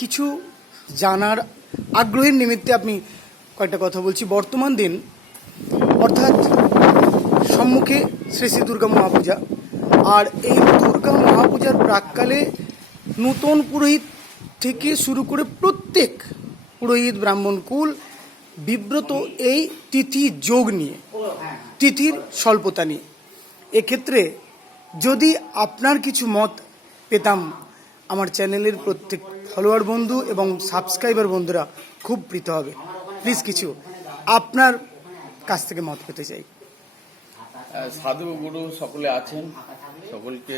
কিছু জানার আগ্রহের নিমিত্তে আপনি কয়েকটা কথা বলছি। বর্তমান দিন, অর্থাৎ সম্মুখে শ্রী শ্রী দুর্গা মহাপূজা, আর এই দুর্গা মহাপূজার প্রাককালে নূতন পুরোহিত থেকে শুরু করে প্রত্যেক পুরোহিত, ব্রাহ্মণ কুল বিব্রত এই তিথি যোগ নিয়ে, তিথির স্বল্পতা নিয়ে। এক্ষেত্রে যদি আপনার কিছু মত পেতাম, আমার চ্যানেলের প্রত্যেক ফলোয়ার বন্ধু এবং সাবস্ক্রাইবার বন্ধুরা খুব প্রীত হবে। প্লিজ কিছু আপনার কাছ থেকে মত পেতে চাই। সাধু গুরু সকলে আছেন। সকলকে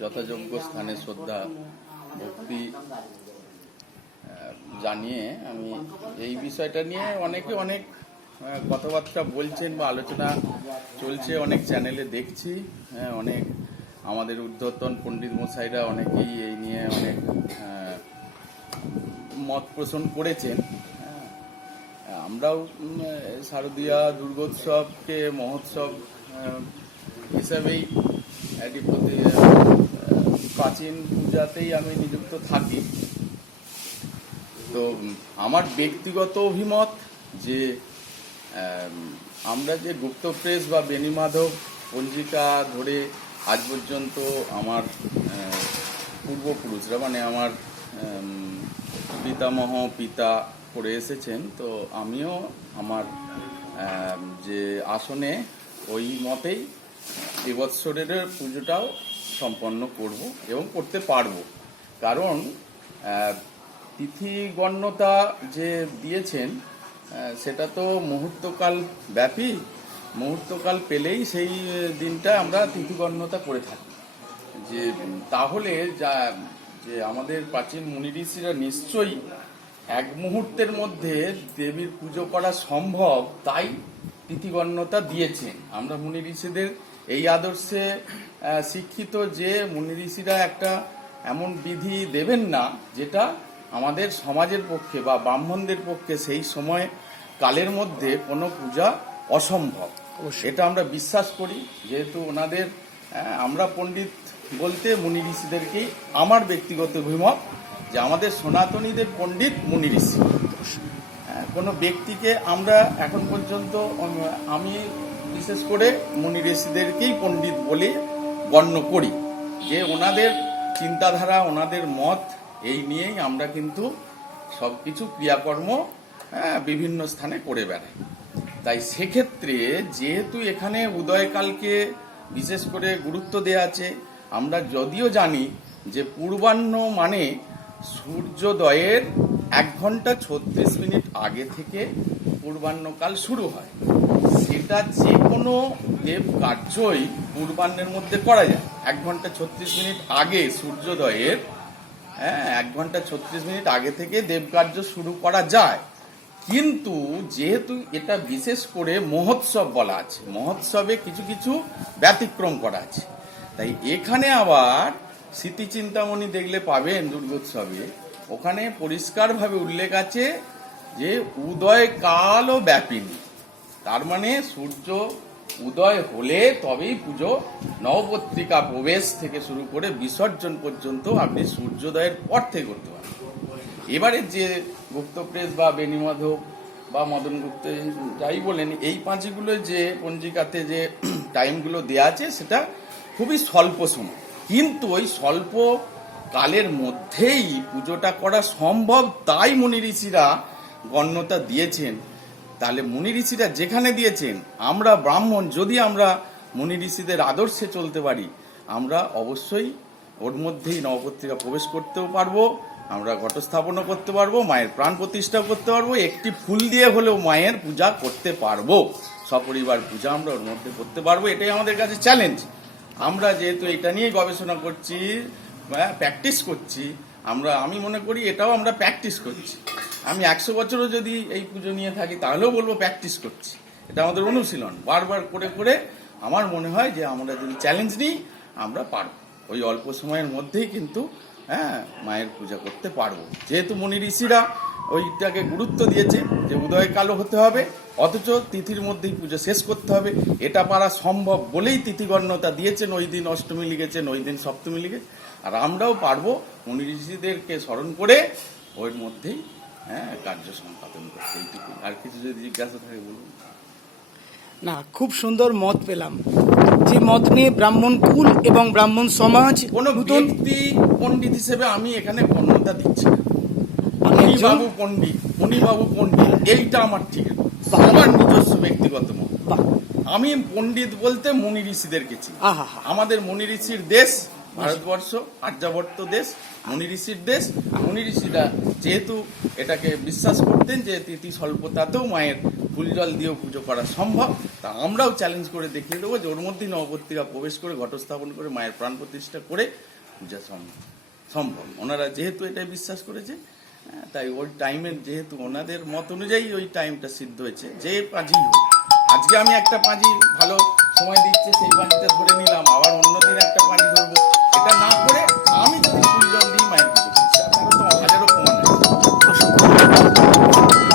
যথাযোগ্য স্থানে শ্রদ্ধা ভক্তি জানিয়ে আমি এই বিষয়টা নিয়ে অনেকে অনেক কথাবার্তা বলছেন বা আলোচনা চলছে অনেক চ্যানেলে দেখছি। হ্যাঁ, অনেক আমাদের ঊর্ধ্বতন পণ্ডিত মশাইরা অনেকেই এই নিয়ে অনেক মত পোষণ করেছেন হ্যাঁ। আমরাও শারদীয়া দুর্গোৎসবকে মহোৎসব হিসাবেই একটি প্রতি প্রাচীন পূজাতেই আমি নিযুক্ত থাকি তো আমার ব্যক্তিগত অভিমত যে আমরা যে গুপ্ত প্রেস বা বেনিমাধব পঞ্জিকা ধরে আজ পর্যন্ত আমার পূর্বপুরুষরা মানে আমার আম, পিতামহ পিতা করে এসেছেন তো আমিও আমার যে আসনে ওই মতেই এবৎসরের পুজোটাও সম্পন্ন করব এবং করতে পারব। কারণ আহ, তিথি গণ্যতা যে দিয়েছেন সেটা তো মুহূর্তকাল ব্যাপী মুহূর্তকাল পেলেই সেই দিনটা আমরা তিথিগণ্যতা করে থাকি। যে তাহলে যা যে আমাদের প্রাচীন মুনি ঋষিরা নিশ্চয়ই এক মুহূর্তের মধ্যে দেবীর পুজো করা সম্ভব তাই তিথিগণ্যতা দিয়েছেন আমরা মুনি ঋষিদের এই আদর্শে শিক্ষিত যে মুনি ঋষিরা একটা এমন বিধি দেবেন না যেটা আমাদের সমাজের পক্ষে বা ব্রাহ্মণদের পক্ষে সেই সময় কালের মধ্যে কোনো পূজা অসম্ভব। এটা আমরা বিশ্বাস করি যেহেতু ওনাদের আমরা পণ্ডিত বলতে মুনি ঋষিদেরকেই আমার ব্যক্তিগত অভিমত যে আমাদের সনাতনীদের পণ্ডিত মুনি ঋষি। হ্যাঁ, কোনো ব্যক্তিকে আমরা এখন পর্যন্ত আমি বিশেষ করে মুনি ঋষিদেরকেই পণ্ডিত বলে গণ্য করি। যে ওনাদের চিন্তাধারা ওনাদের মত এই নিয়েই আমরা কিন্তু সব কিছু ক্রিয়াকর্ম হ্যাঁ, বিভিন্ন স্থানে করে বেড়াই। তাই সেক্ষেত্রে যেহেতু এখানে উদয়কালকে বিশেষ করে গুরুত্ব দেওয়া আছে আমরা যদিও জানি যে পূর্বাহ্ন মানে সূর্যোদয়ের এক ঘণ্টা ছত্রিশ মিনিট আগে থেকে পূর্বাহ্নকাল শুরু হয়। সেটা যে কোনো দেব কার্যই পূর্বাহ্নের মধ্যে করা যায়। এক ঘণ্টা ছত্রিশ মিনিট আগে সূর্যোদয়ের হ্যাঁ এক ঘণ্টা ছত্রিশ মিনিট আগে থেকে দেবকার্য শুরু করা যায়। কিন্তু যেহেতু এটা বিশেষ করে মহোৎসব বলা আছে, মহোৎসবে কিছু কিছু ব্যতিক্রম করা আছে। তাই এখানে আবার স্মৃতিচিন্তামণি দেখলে পাবেন দুর্গোৎসবে। ওখানে পরিষ্কারভাবে উল্লেখ আছে যে উদয় কাল ও ব্যাপিনী তার মানে সূর্য উদয় হলে তবেই পুজো, নবপত্রিকা প্রবেশ থেকে শুরু করে বিসর্জন পর্যন্ত আপনি সূর্যোদয়ের পর থেকে করতে পারেন এবারে যে গুপ্ত প্রেস বা বেনিমাধব বা মদন গুপ্ত যাই বলেন, এই পাঁচিগুলো যে পঞ্জিকাতে যে টাইমগুলো দেয়া আছে, সেটা খুবই স্বল্প সময়। কিন্তু ওই স্বল্প কালের মধ্যেই পুজোটা করা সম্ভব, তাই মুনি ঋষিরা গণ্যতা দিয়েছেন। তাহলে মুনি ঋষিরা যেখানে দিয়েছেন, আমরা ব্রাহ্মণ, যদি আমরা মুনি ঋষিদের আদর্শে চলতে পারি, আমরা অবশ্যই ওর মধ্যেই নবপত্রিকা প্রবেশ করতেও পারব, আমরা ঘটস্থাপনও করতে পারব, মায়ের প্রাণ প্রতিষ্ঠাও করতে পারব, একটি ফুল দিয়ে হলেও মায়ের পূজা করতে পারব। সপরিবার পূজা আমরা ওর মধ্যে করতে পারব, এটাই আমাদের কাছে চ্যালেঞ্জ আমরা যেহেতু এটা নিয়ে গবেষণা করছি প্র্যাকটিস করছি, আমরা, আমি মনে করি এটাও আমরা প্র্যাকটিস করছি। আমি একশো বছরও যদি এই পুজো নিয়ে থাকি, তাহলেও বলব প্র্যাকটিস করছি। এটা আমাদের অনুশীলন। বারবার করে করে আমার মনে হয় যে আমরা যদি চ্যালেঞ্জ নিই, আমরা পারব। ওই অল্প সময়ের মধ্যেই কিন্তু হ্যাঁ মায়ের পূজা করতে পারব। যেহেতু মুনি ঋষিরা ওইটাকে গুরুত্ব দিয়েছে যে উদয় কালো হতে হবে অথচ তিথির মধ্যেই পুজো শেষ করতে হবে। এটা পারা সম্ভব বলেই তিথিগণ্যতা দিয়েছেন ওই দিন অষ্টমী লিখেছেন ওই দিন সপ্তমী লিখে আর আমরাও পারব মুনি ঋষিদেরকে স্মরণ করে ওর মধ্যেই হ্যাঁ কার্য সম্পাদন করতে এইটুকু। আর কিছু যদি জিজ্ঞাসা থাকে বলুন। না খুব সুন্দর মত পেলাম। যে মত নিয়ে ব্রাহ্মণ কুল এবং ব্রাহ্মণ সমাজ কোনো ব্যক্তি পণ্ডিত হিসেবে আমি এখানে গণ্যতা দিচ্ছি না। মণিবাবু পণ্ডিত মণিবাবু পণ্ডিত এইটা আমার ঠিক আমার নিজস্ব ব্যক্তিগত মত। আমি পণ্ডিত বলতে মুনি ঋষিদেরকে চিনি আমাদের মুনি ঋষির দেশ ভারতবর্ষ আর্যাবর্ত দেশ মুনি ঋষির দেশ। মুনি ঋষিরা যেহেতু এটাকে বিশ্বাস করতেন যে তিথি স্বল্পতাতেও মায়ের ফুল জল দিয়েও পুজো করা সম্ভব তা আমরাও চ্যালেঞ্জ করে দেখিয়ে দেবো যে ওর মধ্যেই নবপত্রিকা প্রবেশ করে ঘটস্থাপন করে মায়ের প্রাণ প্রতিষ্ঠা করে পূজা সম্ভব সম্ভব। ওনারা যেহেতু এটাই বিশ্বাস করেছে তাই ওই টাইমের যেহেতু ওনাদের মত অনুযায়ী ওই টাইমটা সিদ্ধ হয়েছে, যে পাঁজি হোক। আজকে আমি একটা পাঁজি ভালো সময় দিচ্ছে, সেই পাঁজিটা ধরে নিলাম, আবার অন্যদিন একটা পাঁজি ধরবো। এটা না